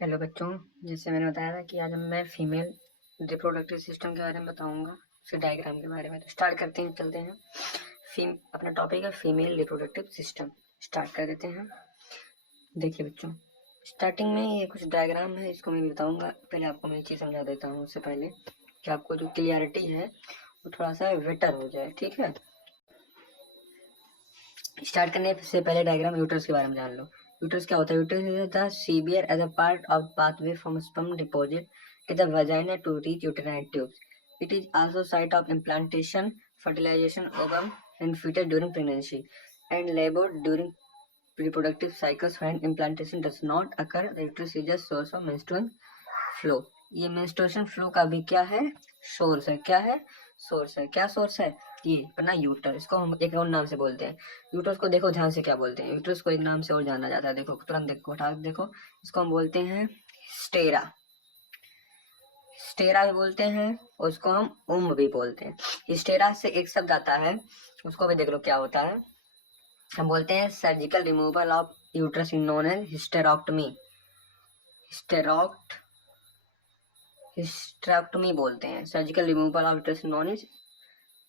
Hello बच्चों, जैसे मैंने बताया था कि आज मैं फीमेल रिप्रोडक्टिव सिस्टम के बारे में बताऊंगा, उसके डायग्राम के बारे में। तो स्टार्ट करते हैं, चलते हैं। अपना टॉपिक है फीमेल रिप्रोडक्टिव सिस्टम। स्टार्ट कर देते हैं। देखिए बच्चों, स्टार्टिंग में ये कुछ डायग्राम है, इसको मैं भी बताऊंगा। पहले आपको मैं एक चीज़ समझा देता हूँ उससे पहले, कि आपको जो क्लियरिटी है वो थोड़ा सा बेटर हो जाए। ठीक है, स्टार्ट करने से पहले डायग्राम यूट्रस के बारे में जान लो। यूट्रस क्या होता है? Uterus is the severe as a part of pathway from sperm deposit to the vagina to reach uterine tubes. It is also site of implantation, fertilization, ovum and fetus during pregnancy, and labor during reproductive cycles. When implantation does not occur, the uterus is a source of menstrual flow. ये menstruation flow का भी क्या है? Source है। क्या है? Source है। क्या सोर्स है? ये अपना यूटर। इसको हम एक और नाम से बोलते हैं। यूटरस को देखो ध्यान से, क्या बोलते हैं यूटरस को? एक नाम से और जाना जाता है। देखो तुरंत देखो, हटा देखो, इसको हम बोलते हैं स्टेरा। स्टेरा भी बोलते हैं, और उसको हम उम भी बोलते हैं। स्टेरा से एक शब्द आता है, उसको भी देख लो क्या होता है। हम बोलते हैं surgical removal of uterus in known as hysterectomy. Hysterectomy बोलते हैं। Surgical removal of uterus in known as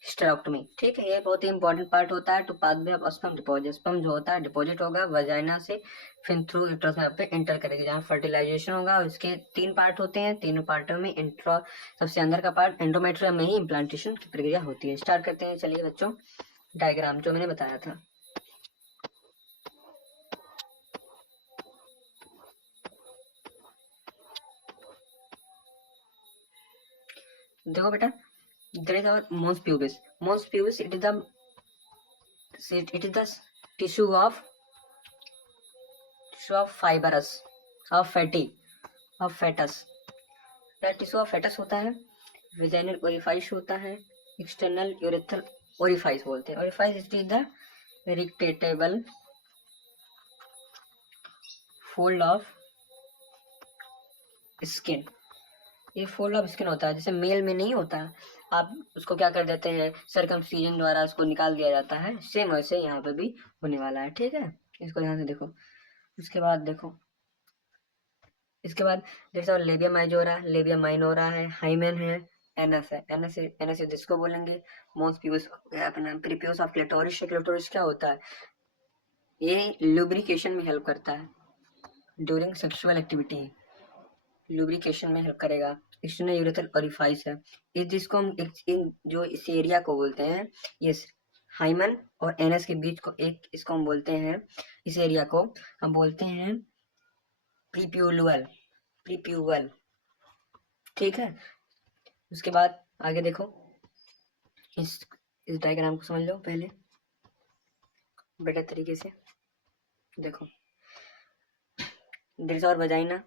hysterectomy. ठीक है, ये बहुत ही इंपॉर्टेंट पार्ट होता है। Two pathway of sperm deposit, sperm जो होता है डिपॉजिट होगा वजाइना से, फिर थ्रू यूट्रस में पे एंटर करेगी, जहाँ फर्टिलाइजेशन होगा। उसके 3 पार्ट होते हैं, तीनों पार्टों में इंट्रा सबसे अंदर का पार्ट एंडोमेट्रियम में ही इम्प्लांटेशन की प्रक्रिया होती है। स्टार्ट करते हैं, चलिए बच्चों, डायग्राम जो मैंने बताया था। देखो बेटा, there is our mons pubis. Mons pubis, it is the tissue of fibrous of fatty of fetus. Tissue of fetus होता है, वेजाइनल ओरिफाइस होता है, एक्सटर्नल यूरेथ्रल ओरिफाइस बोलते हैं। Orifice it is the retractable fold of skin. ये fold of skin होता है, जैसे मेल में नहीं होता, आप उसको क्या कर देते हैं, सरकमसीजन द्वारा उसको निकाल दिया जाता है, सेम वैसे यहाँ पे भी होने वाला है। ठीक है, इसको ध्यान से देखो। उसके बाद देखो, इसके बाद जैसे और लेबिया माइजोरा, लेबिया माइनोरा है, हाइमेन है, एनस है। एनस जिसको बोलेंगे मोस्ट प्यूस अपना प्रीप्यूस ऑफ क्लिटोरिस। क्लिटोरिस क्या होता है? ये लुब्रिकेशन में हेल्प करता है ड्यूरिंग सेक्सुअल एक्टिविटी। लुब्रिकेशन में हेल्प करेगा। एक्सटर्नल यूरेथ्रल ओरिफाइस है, ये जिसको हम इन जो इस एरिया को बोलते हैं, ये हाइमन और एनस के बीच को एक, इसको हम बोलते हैं, इस एरिया को हम बोलते हैं प्रीप्यूलुअल। प्रीप्यूअल। ठीक है, उसके बाद आगे देखो, इस डायग्राम को समझ लो पहले बेटर तरीके से। देखो, दिस और वजाइना,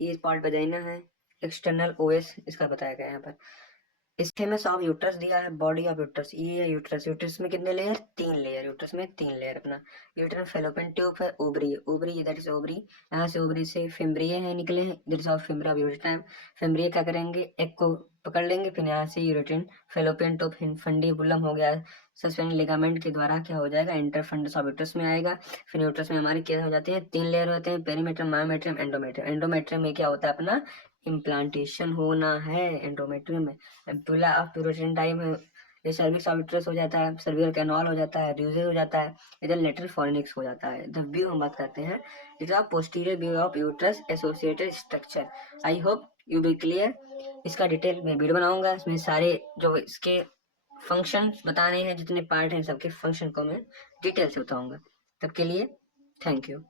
ये पार्ट वजाइना है, एक्सटर्नल ओएस इसका बताया गया है यहाँ पर। स्टेमस ऑफ यूट्रस दिया है, बॉडी ऑफ यूट्रस, ये है यूट्रस। यूट्रस में कितने लेयर? 3 लेयर। यूट्रस में 3 लेयर अपना। यूट्रन फेलोपियन ट्यूब है, ovary, ovary that is ovary. यहाँ से ओवरी से फिम्ब्रिये है निकले हैं, that is of fimbria of uterine. Fimbriae क्या करेंगे, एक को पकड़ लेंगे, फिर यहाँ से यूरेट्रिन फेलोपियन ट्यूब फंडीबुलम हो गया, सस्पेंड लिगामेंट के द्वारा क्या हो जाएगा, इंटरफंडस ऑफ यूट्रस में आएगा। फिर यूट्रस में हमारे क्या हो जाते हैं, 3 लेयर होते हैं, पेरीमेट्रियम, मायोमेट्रियम, एंडोमेट्रियम। एंडोमेट्रियम में क्या होता है अपना इम्प्लांटेशन होना है। एंडोमेट्रियम में एम्पुला ऑफ प्यूरेटिन टाइम है, ये सर्विक्स ऑफ यूट्रस हो जाता है, सर्विकल कैनाल हो जाता है, ड्यूजेस हो जाता है, इधर लेटरल फॉर्निक्स हो जाता है। द व्यू हम बात करते हैं, it is posterior view of uterus associated structure. I hope you be clear. इसका डिटेल में वीडियो बनाऊंगा, इसमें सारे जो इसके फंक्शन बताने हैं, जितने पार्ट हैं सबके फंक्शन को मैं डिटेल से बताऊंगा। तब के लिए थैंक यू।